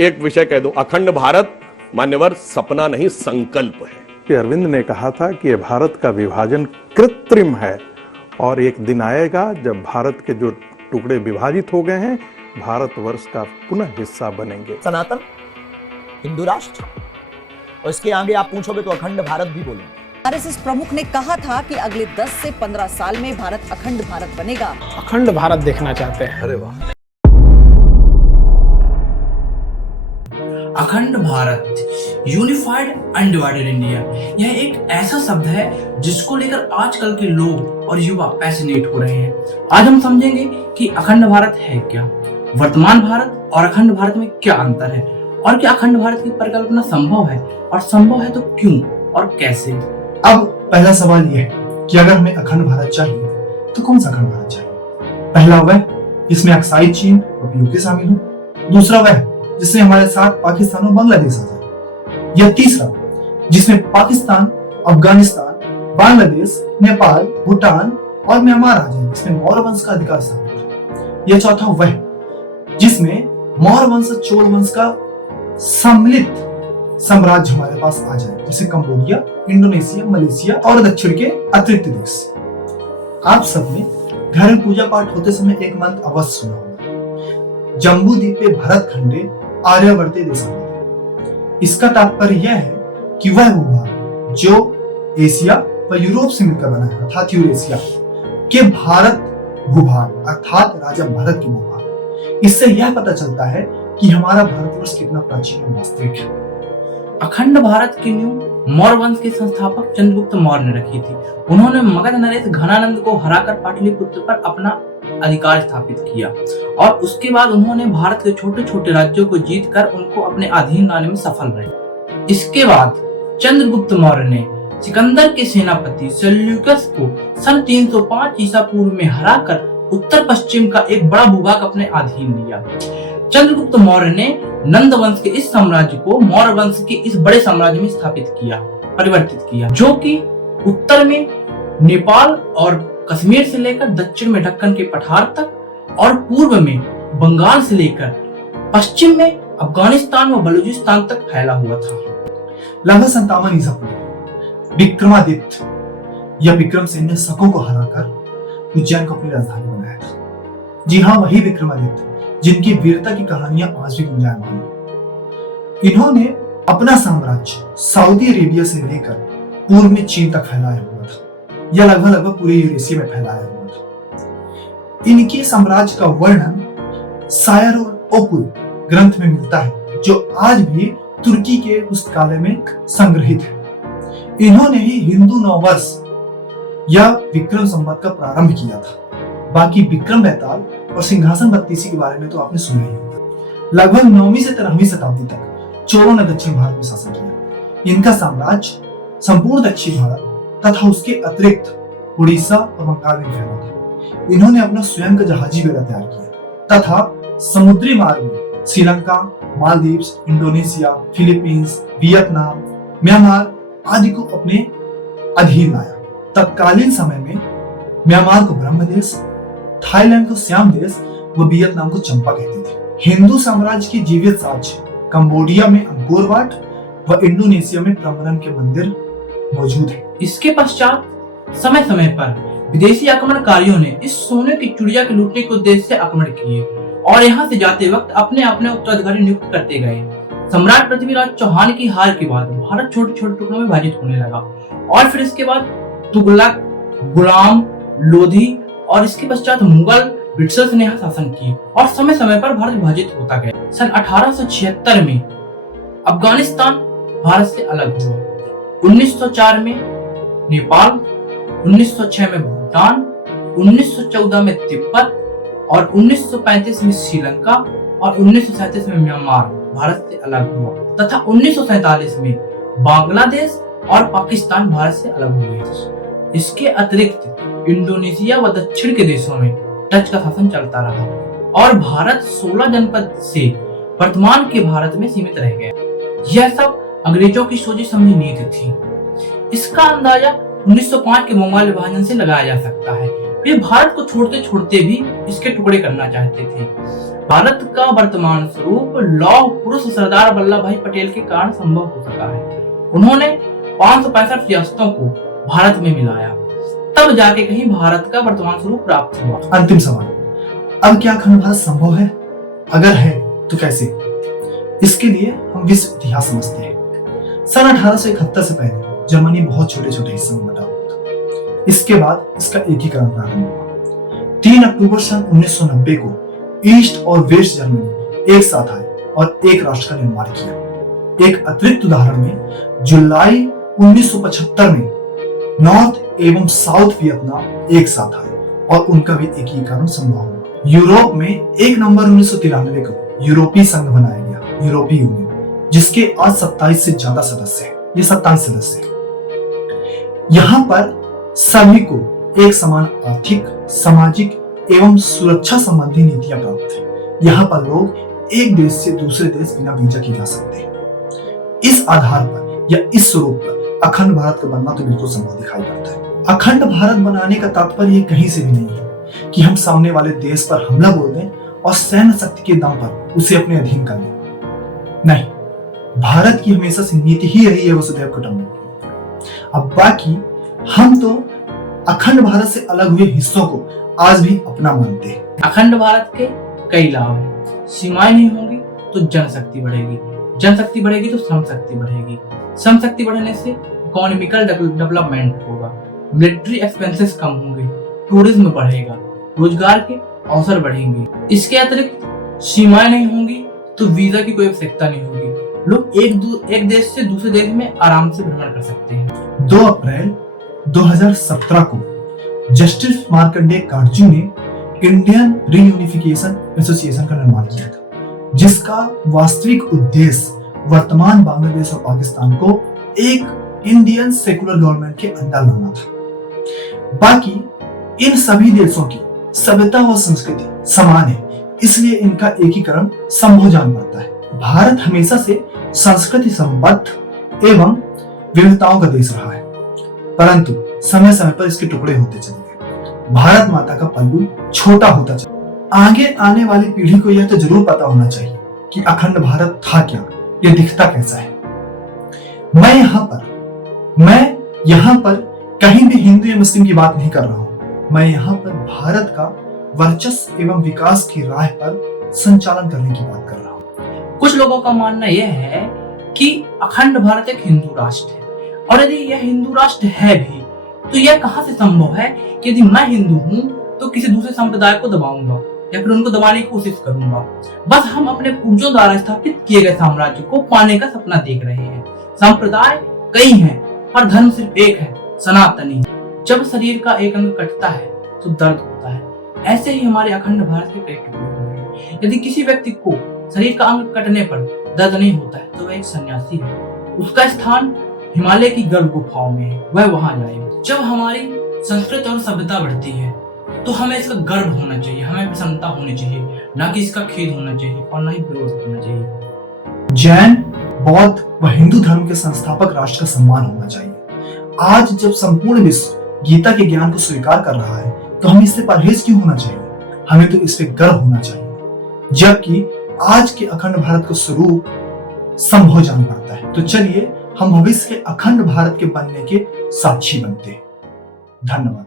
एक विषय कह दो, अखंड भारत मान्यवर सपना नहीं संकल्प है। अरविंद ने कहा था कि भारत का विभाजन कृत्रिम है और एक दिन आएगा जब भारत के जो टुकड़े विभाजित हो गए हैं भारतवर्ष का पुनः हिस्सा बनेंगे। सनातन हिंदू राष्ट्र और इसके आगे आप पूछोगे तो अखंड भारत भी बोलेंगे। आरएसएस प्रमुख ने कहा था कि अगले 10 से 15 साल में भारत अखंड भारत बनेगा। अखंड भारत देखना चाहते हैं। अरे वाह। अखंड भारत, यूनिफाइड अनडिवाइडेड इंडिया, यह एक ऐसा शब्द है जिसको लेकर आजकल के लोग और युवा पैशनेट हो रहे हैं। आज हम समझेंगे कि अखंड भारत है क्या, वर्तमान भारत और अखंड भारत में क्या अंतर है, और क्या अखंड भारत की परिकल्पना संभव है, और संभव है तो क्यों और कैसे। अब पहला सवाल यह है कि अगर हमें अखंड भारत चाहिए तो कौन सा अखंड भारत चाहिए। पहला वह जिसमें अक्साई चीन और पीओके शामिल हो, दूसरा वह जिसमें हमारे साथ पाकिस्तान और बांग्लादेश आ जाए, या तीसरा जिसमें पाकिस्तान, अफगानिस्तान, बांग्लादेश, नेपाल, भूटान और म्यांमार आ जाए, जिसमें मौर्य वंश का अधिकार शामिल है, या चौथा वह जिसमें मौर्य वंश और चोल वंश का सम्मिलित साम्राज्य हमारे पास आ जाए, जैसे कंबोडिया, इंडोनेशिया, मलेशिया और दक्षिण के अतिरिक्त देश। आप सबने घर में पूजा पाठ होते समय एक मंत्र अवश्य सुना होगा, जम्बू द्वीपे भरत खंडे आर्यावर्ते देशांतरे। इसका तात्पर्य यह है कि वह भूभाग जो एशिया व यूरोप से मिलकर बना है अर्थात यूरेशिया के भारत भूभाग अर्थात राजा भरत के भूभाग। इससे यह पता चलता है कि हमारा भारतवर्ष कितना प्राचीन और वास्तविक है। अखंड भारत की नींव मौर्य वंश के संस्थापक चंद्रगुप्त मौर्य ने रखी थी। उन्होंने मगध नरेश घनानंद को हराकर पाटलिपुत्र पर अपना अधिकार स्थापित किया और उसके बाद उन्होंने भारत के छोटे छोटे राज्यों को जीतकर उनको अपने अधीन लाने में सफल रहे। इसके बाद चंद्रगुप्त मौर्य ने सिकंदर के सेनापति सेल्यूकस को सन 305 ईसा पूर्व में हराकर उत्तर पश्चिम का एक बड़ा भूभाग अपने अधीन लिया। चंद्रगुप्त मौर्य ने नंद वंश के इस साम्राज्य को मौर्य वंश के इस बड़े साम्राज्य में स्थापित किया, परिवर्तित किया, जो कि उत्तर में नेपाल और कश्मीर से लेकर दक्षिण में दक्कन के पठार तक और पूर्व में बंगाल से लेकर पश्चिम में अफगानिस्तान व बलूचिस्तान तक फैला हुआ था। लगभग 57 ईसा पूर्व विक्रमादित्य या विक्रमसेन ने शकों को हराकर उज्जैन को अपनी राजधानी बनाया था। जी हाँ, वही विक्रमादित्य जिनकी वीरता की कहानियां आज भी गुंजायमान हैं। इन्होंने अपना साम्राज्य सऊदी अरेबिया से लेकर पूर्व में चीन तक फैलाया हुआ था, या लगभग पूरे यूरेशिया में फैलाया हुआ था। इनके साम्राज्य का वर्णन सायर और ओकुल ग्रंथ में मिलता है, जो आज भी तुर्की के पुस्तकालय में संग्रहित है। इन्होंने ही हिंदू नववर्ष या विक्रम संवत का प्रारंभ किया था। बाकी विक्रम बेताल और सिंहासन बत्तीसी के बारे में तो आपने सुना ही होगा। लगभग 9वीं से 13वीं शताब्दी तक चोलों ने दक्षिण भारत में शासन किया। इनका साम्राज्य संपूर्ण दक्षिण भारत तथा उसके अतिरिक्त उड़ीसा और बंगाल में फैला था। इन्होंने अपना स्वयं का जहाजी बेड़ा तैयार किया तथा समुद्री मार्ग में Sri Lanka, Maldives, Indonesia, Philippines, Vietnam, Myanmar आदि को अपने अधीन लाया। तत्कालीन समय में म्यांमार को ब्रह्म देश, थाईलैंड को श्याम देश व वियतनाम को चंपा कहते थे। हिंदू साम्राज्य के जीवित साक्ष्य कंबोडिया में अंकोर वाट व इंडोनेशिया में प्रमरन के मंदिर मौजूद है। इसके पश्चात समय समय पर विदेशी आक्रमणकारियों ने इस सोने की चिड़िया के लूटने के उद्देश्य से आक्रमण किए और यहाँ से जाते वक्त अपने अपने उत्तराधिकारी नियुक्त करते गए। सम्राट पृथ्वीराज चौहान की हार के बाद भारत छोटे छोटे टुकड़ों में विभाजित होने लगा और फिर इसके बाद तुगलक, गुलाम, लोधी और इसके पश्चात मुगल, ब्रिटिशर्स ने यहाँ शासन किए और समय समय पर भारत विभाजित होता गया। सन 1876 में अफगानिस्तान भारत से अलग हुआ, 1904 में नेपाल, 1906 में भूटान, 1914 में तिब्बत और 1935 में श्रीलंका और 1937 में म्यांमार भारत से अलग हुआ तथा 1947 में बांग्लादेश और पाकिस्तान भारत से अलग हुए। इसके अतिरिक्त इंडोनेशिया व दक्षिण के देशों में डच का शासन चलता रहा और भारत 16 जनपद से वर्तमान के भारत में सीमित रह गया। यह सब अंग्रेजों की सोची समझी नीति थी। इसका अंदाजा 1905 के बंगाल विभाजन से लगाया जा सकता है। वे भारत को छोड़ते छोड़ते भी इसके टुकड़े करना चाहते थे। भारत का वर्तमान स्वरूप लौह पुरुष सरदार वल्लभ भाई पटेल के कारण संभव हो सका है। उन्होंने 565 रियासतों को भारत में मिलाया, तब जाके कहीं भारत का वर्तमान स्वरूप प्राप्त हुआ। अंतिम सवाल, अब क्या अखंड भारत संभव है? अगर है तो कैसे? इसके लिए हम विश्व इतिहास समझते हैं। सन 1871 से पहले जर्मनी बहुत छोटे छोटे हिस्सों में बटा हुआ था। इसके बाद इसका एकीकरण प्रारंभ हुआ। 3 अक्टूबर सन 1990 को ईस्ट और वेस्ट जर्मनी एक साथ आए और एक राष्ट्र का निर्माण किया। एक अतिरिक्त उदाहरण में जुलाई 1975 में नॉर्थ एवं साउथ वियतनाम एक साथ आए और उनका भी एकीकरण संभव हुआ। यूरोप में 1 नवंबर 1993 को यूरोपीय संघ बनाया गया, यूरोपीय यूनियन, जिसके आज 27 से ज्यादा सदस्य हैं। ये 27 सदस्य हैं। यहाँ पर सभी को एक समान आर्थिक, सामाजिक एवं सुरक्षा संबंधी नीतियां प्राप्त हैं। यहाँ पर लोग एक देश से दूसरे देश बिना वीजा के जा सकते हैं। इस आधार पर या इस स्वरूप पर अखंड भारत का बनना तो बिल्कुल संभव दिखाई पड़ता है। अखंड भारत बनाने का तात्पर्य कहीं से भी नहीं है कि हम सामने वाले देश पर हमला बोल दें और सैन्य शक्ति के दम पर उसे अपने अधीन कर लें। नहीं, भारत की हमेशा से नीति ही रही है वसुधैव कुटुंबकम। अब बाकी हम तो अखंड भारत से अलग हुए हिस्सों को आज भी अपना मानते हैं। अखंड भारत के कई लाभ हैं। सीमाएं नहीं होंगी तो जनशक्ति बढ़ेगी, जनशक्ति बढ़ेगी तो श्रम शक्ति बढ़ेगी, श्रम शक्ति बढ़ने से इकोनॉमिकल डेवलपमेंट होगा, मिलिट्री एक्सपेंसेस कम होंगे, टूरिज्म बढ़ेगा, रोजगार के अवसर बढ़ेंगे। इसके अतिरिक्त सीमाएं नहीं होंगी तो वीजा की कोई आवश्यकता नहीं होगी। लोग एक देश से दूसरे देश में आराम से भ्रमण कर सकते हैं। 2 अप्रैल 2017 को जस्टिस मार्कंडेय काटजू ने इंडियन रीयूनिफिकेशन एसोसिएशन का निर्माण किया था, जिसका वास्तविक उद्देश्य वर्तमान बांग्लादेश और पाकिस्तान को एक इंडियन सेकुलर गवर्नमेंट के अंडर लाना था। बाकी इन सभी देशों की सभ्यता और संस्कृति समान है, इसलिए इनका एकीकरण संभव जान पड़ता है। भारत हमेशा से संस्कृति संबद्ध एवं विविधताओं का देश रहा है, परंतु समय समय पर इसके टुकड़े होते चले गए। भारत माता का पल्लू छोटा होता चला। आगे आने वाली पीढ़ी को यह तो जरूर पता होना चाहिए कि अखंड भारत था क्या, यह दिखता कैसा है। मैं यहाँ पर कहीं भी हिंदू या मुस्लिम की बात नहीं कर रहा हूँ। मैं यहाँ पर भारत का वर्चस्व एवं विकास की राह पर संचालन करने की बात कर रहा हूँ। कुछ लोगों का मानना यह है कि अखंड भारत एक हिंदू राष्ट्र है, और यदि यह हिंदू राष्ट्र है भी तो यह कहां से संभव है कि यदि मैं हिंदू हूं तो किसी दूसरे संप्रदाय को दबाऊंगा या फिर उनको दबाने की कोशिश करूंगा। बस हम अपने पूर्वजों द्वारा स्थापित किए गए साम्राज्य को पाने का सपना देख रहे हैं। संप्रदाय कई हैं पर धर्म सिर्फ एक है, सनातनी। जब शरीर का एक अंग कटता है तो दर्द होता है, ऐसे ही हमारे अखंड भारत के कई टुकड़े हुए हैं। यदि किसी व्यक्ति को शरीर का अंग कटने पर दर्द नहीं होता है तो वह एक सन्यासी है। उसका स्थान हिमालय की गर्भ गुफाओं में है, वह वहां जाए। जब हमारी संस्कृति और सभ्यता बढ़ती है तो हमें इसका गर्व होना चाहिए, हमें प्रसन्नता होनी चाहिए, ना कि इसका खेद होना चाहिए और ना ही विरोध करना चाहिए। जैन, बौद्ध व हिंदू धर्म के संस्थापक राष्ट्र का सम्मान होना चाहिए। आज जब संपूर्ण विश्व गीता के ज्ञान को स्वीकार कर रहा है तो हमें इससे परहेज क्यों होना चाहिए? हमें तो इस पे गर्व होना चाहिए, जबकि आज के अखंड भारत का स्वरूप संभव जान पड़ता है। तो चलिए हम भविष्य के अखंड भारत के बनने के साक्षी बनते हैं। धन्यवाद।